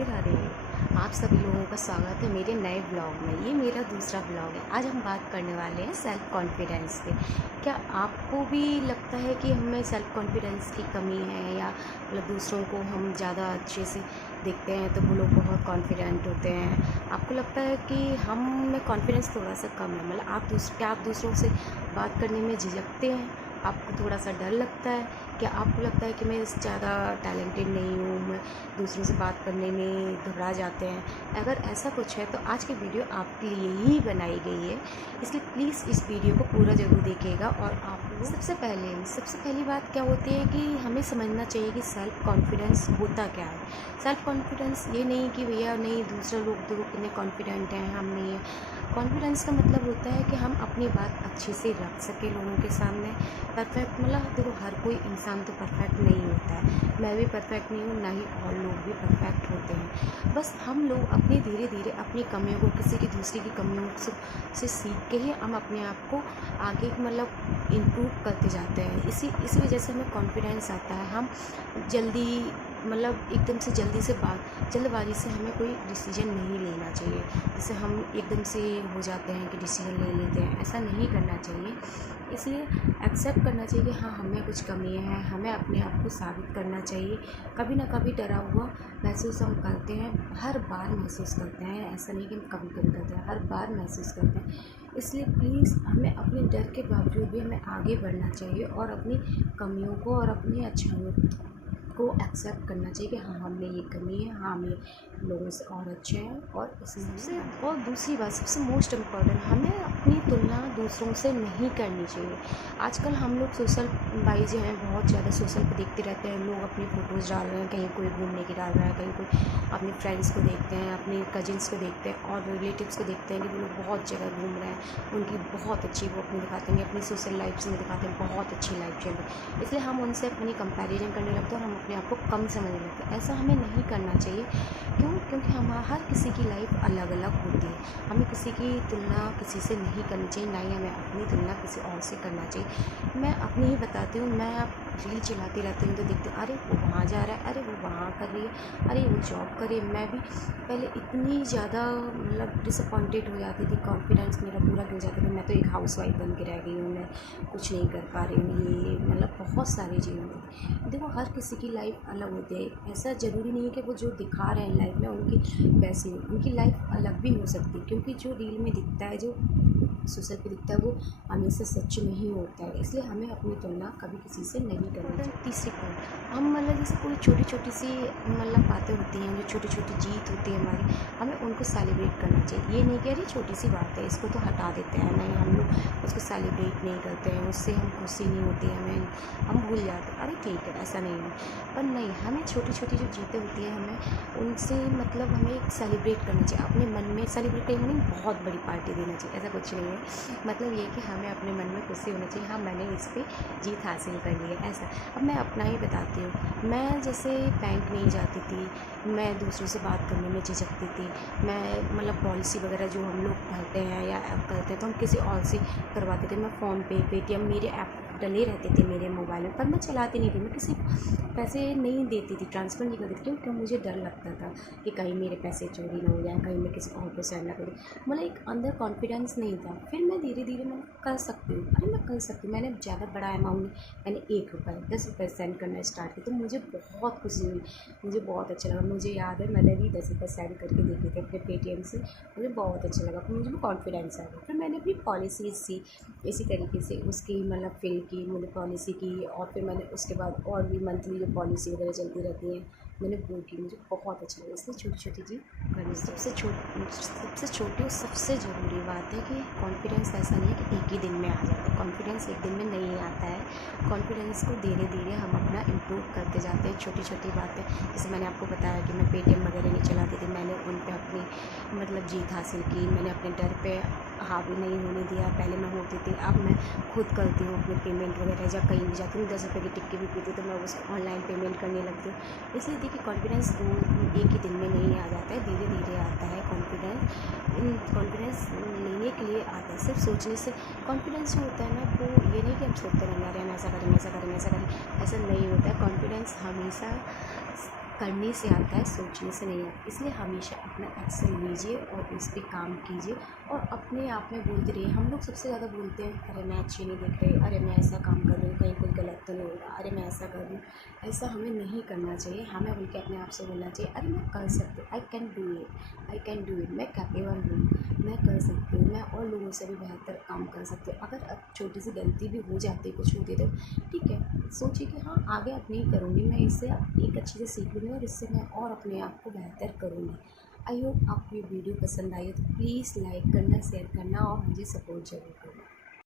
राधे राधे। आप सभी लोगों का स्वागत है मेरे नए ब्लॉग में। ये मेरा दूसरा ब्लॉग है। आज हम बात करने वाले हैं सेल्फ़ कॉन्फिडेंस पे। क्या आपको भी लगता है कि हमें सेल्फ़ कॉन्फिडेंस की कमी है, या मतलब दूसरों को हम ज़्यादा अच्छे से देखते हैं तो वो लोग बहुत कॉन्फिडेंट होते हैं? आपको लगता है कि हम में कॉन्फिडेंस थोड़ा सा कम है? मतलब क्या आप दूसरों से बात करने में झिझकते हैं? आपको थोड़ा सा डर लगता है? क्या आपको लगता है कि मैं ज़्यादा टैलेंटेड नहीं हूँ, मैं दूसरों से बात करने में घबरा जाते हैं? अगर ऐसा कुछ है तो आज की वीडियो आपके लिए ही बनाई गई है, इसलिए प्लीज़ इस वीडियो को पूरा ज़रूर देखिएगा। और आपको सबसे पहली बात क्या होती है कि हमें समझना चाहिए कि सेल्फ़ कॉन्फिडेंस होता क्या है। सेल्फ़ कॉन्फिडेंस ये नहीं कि भैया नहीं, दूसरे लोग देखो कितने कॉन्फिडेंट हैं, हम नहीं हैं। कॉन्फिडेंस का मतलब होता है कि हम अपनी बात अच्छे से रख सकें लोगों के सामने। परफेक्ट मतलब देखो, हर कोई इंसान तो परफेक्ट नहीं होता है, मैं भी परफेक्ट नहीं हूँ, ना ही और लोग भी परफेक्ट होते हैं। बस हम लोग अपनी धीरे धीरे अपनी कमियों को, किसी की दूसरे की कमियों से सीख के ही हम अपने आप को आगे मतलब इम्प्रूव करते जाते हैं। इसी वजह से हमें कॉन्फिडेंस आता है। हम जल्दी मतलब एकदम से जल्दबाजी से हमें कोई डिसीजन नहीं लेना चाहिए। जैसे हम एकदम से हो जाते हैं कि डिसीजन ले लेते हैं, ऐसा नहीं करना चाहिए। इसलिए एक्सेप्ट करना चाहिए कि हाँ, हमें कुछ कमियाँ हैं, हमें अपने आप को साबित करना चाहिए। कभी ना कभी डरा हुआ महसूस हम करते हैं, हर बार महसूस करते हैं, ऐसा नहीं कि हम कभी कभी करते हैं, हर बार महसूस करते हैं। इसलिए प्लीज़ हमें अपने डर के बावजूद भी हमें आगे बढ़ना चाहिए और अपनी कमियों को और अपनी अच्छाइयों को एक्सेप्ट करना चाहिए कि हाँ, हम में ये कमी है, हाँ, हम ये लोगों से और अच्छे हैं। और इससे और दूसरी बात सबसे मोस्ट इम्पॉर्टेंट, हमें अपनी तुलना दूसरों से नहीं करनी चाहिए। आजकल हम लोग सोशल वाइज जो है बहुत ज़्यादा सोशल पे देखते रहते हैं, लोग अपनी फ़ोटोज़ डाल रहे हैं, कहीं कोई घूमने की डाल रहा है, कहीं कोई अपने फ्रेंड्स को देखते हैं, अपने कजिन्स को देखते हैं और रिलेटिव्स को देखते हैं कि वो लोग बहुत जगह घूम रहे हैं, उनकी बहुत अच्छी वो अपनी दिखाते हैं, अपनी सोशल लाइफ में दिखाते हैं बहुत अच्छी लाइफ चल रही है। इसलिए हम उनसे अपनी कंपैरिजन करने लगते हैं और हम अपने आप को कम समझने लगते हैं। ऐसा हमें नहीं करना चाहिए। क्योंकि हम हर किसी की लाइफ अलग अलग होती है। हमें किसी की तुलना किसी से नहीं करनी चाहिए, ना ही हमें अपनी तुलना किसी और से करना चाहिए। मैं अपनी ही बताती हूँ, मैं अब रील चलाती रहती हूँ तो देखती हूँ, अरे वो वहाँ जा रहा है, अरे वो वहाँ कर रही है, अरे वो जॉब कर रही है। मैं भी पहले इतनी ज़्यादा मतलब डिसअपॉइंटेड हो जाती थी, कॉन्फिडेंस मेरा पूरा गिर जाता था। मैं तो एक हाउसवाइफ बन के रह गई हूँ, मैं कुछ नहीं कर पा रही हूँ, ये मतलब बहुत सारी चीज़ें होती। देखो, हर किसी की लाइफ अलग होती है। ऐसा ज़रूरी नहीं है कि वो जो दिखा रहे हैं लाइफ में उनकी वैसी हो, उनकी लाइफ अलग भी हो सकती है। क्योंकि जो रील में दिखता है, जो सोशल पे दिखता है, वो हमेशा सच नहीं होता है। इसलिए हमें अपनी तुलना कभी किसी से नहीं करनी चाहिए। तीसरी पॉइंट, हम मतलब जैसे कोई छोटी छोटी सी मतलब बातें होती हैं, जो छोटी छोटी जीत होती है हमारी, हमें उनको सेलिब्रेट करना चाहिए। ये नहीं कह रही छोटी सी बात है, इसको तो हटा देते हैं, नहीं, हम लोग उसको सेलिब्रेट नहीं करते हैं, उससे हम खुशी नहीं होती हमें, हम भूल जाते हैं, अरे ठीक है, ऐसा नहीं है। पर नहीं, हमें छोटी छोटी जो जीतें होती हैं, हमें उनसे मतलब हमें सेलिब्रेट करना चाहिए। अपने मन में सेलिब्रेट करना नहीं, बहुत बड़ी पार्टी देना चाहिए, ऐसा कुछ नहीं है। मतलब ये कि हमें अपने मन में खुशी होनी चाहिए, हाँ, मैंने इस पर जीत हासिल कर ली है, ऐसा। अब मैं अपना ही बताती हूँ। मैं जैसे बैंक नहीं जाती थी, मैं दूसरों से बात करने में झिझकती थी। मैं मतलब पॉलिसी वगैरह जो हम लोग भरते हैं या ऐप करते हैं तो हम किसी और से करवाते थे। मैं फ़ोनपे, पेटीएम, मेरे ऐप डले रहते थे मेरे मोबाइल में, पर मैं चलाती नहीं थी। मैं किसी पैसे नहीं देती थी, ट्रांसफ़र नहीं करती थी। क्योंकि मुझे डर लगता था कि कहीं मेरे पैसे चोरी ना हो जाए, कहीं मैं किसी और को सेंड ना करूँ। मतलब एक अंदर कॉन्फिडेंस नहीं था। फिर मैं धीरे धीरे मैं कर सकती हूँ, अरे मैं कर सकती हूँ। मैंने ज़्यादा बड़ा अमाउंट, मैंने ₹1, ₹10 सेंड करना स्टार्ट किया तो मुझे बहुत खुशी हुई, मुझे बहुत अच्छा लगा। मुझे याद है मैंने भी ₹10 सेंड करके देखे थे अपने पेटीएम से, मुझे बहुत अच्छा लगा, फिर मुझे कॉन्फिडेंस आ गया। फिर मैंने अपनी पॉलिसीज़ सी इसी तरीके से उसकी मतलब फिल की, मैंने पॉलिसी की, और फिर मैंने उसके बाद और भी मंथली जो पॉलिसी वगैरह चलती रहती हैं मैंने वो की, मुझे बहुत अच्छा लगा। इसलिए छोटी छोटी चीज़ करनी। सबसे छोटी और सबसे ज़रूरी बात है कि कॉन्फिडेंस ऐसा नहीं है कि एक ही दिन में आ जाता है। कॉन्फिडेंस एक दिन में नहीं आता है। कॉन्फिडेंस को धीरे धीरे हम अपना इम्प्रूव करते जाते हैं, छोटी छोटी बातें। जैसे मैंने आपको बताया कि मैं पेटीएम वगैरह नहीं चलाती थी, मैंने उन पर अपनी मतलब जीत हासिल की। मैंने अपने डर पे हावी नहीं होने दिया। पहले मैं होती थी, अब मैं खुद करती हूँ अपनी पेमेंट वगैरह। जब कहीं भी जाती हूँ, ₹10 की टिक्की भी पीती तो मैं उसको ऑनलाइन पेमेंट करने लगती हूँ। इसलिए देखिए, कॉन्फिडेंस एक ही दिन में नहीं आ जाता है, धीरे धीरे आता है कॉन्फिडेंस लेने के लिए आता है। सिर्फ सोचने से कॉन्फिडेंस जो होता है ना, वो ये नहीं कि हम सोचते रहेंगे अरे हम ऐसा करेंगे, ऐसा करेंगे, ऐसा करेंगे, ऐसा नहीं होता है। कॉन्फिडेंस हमेशा करने से आता है, सोचने से नहीं आता। इसलिए हमेशा अपना एक्शन लीजिए और उस पे काम कीजिए और अपने आप में बोलते रहिए। हम लोग सबसे ज़्यादा बोलते हैं, अरे मैं अच्छी नहीं दिख रही, अरे मैं ऐसा काम कर रही हूँ, कहीं कोई गलत तो नहीं हो रहा, अरे मैं ऐसा कर रही हूँ। ऐसा हमें नहीं करना चाहिए। हमें बल्कि अपने आप से बोलना चाहिए, अरे मैं कर सकती हूँ, I can do it, I can do it, मैं कैपेबल हूँ, मैं कर सकती हूँ, मैं और लोगों से भी बेहतर काम कर सकती हूँ। अगर अब छोटी सी गलती भी हो जाती है, कुछ होती है, तो ठीक है, सोचिए कि हाँ आगे अब नहीं करूँगी, मैं इससे एक अच्छी से सीख लूँगी और इससे मैं और अपने आप को बेहतर करूँगी। आई होप आपको ये वीडियो पसंद आई है, तो प्लीज़ लाइक करना, शेयर करना और मुझे सपोर्ट ज़रूर करना।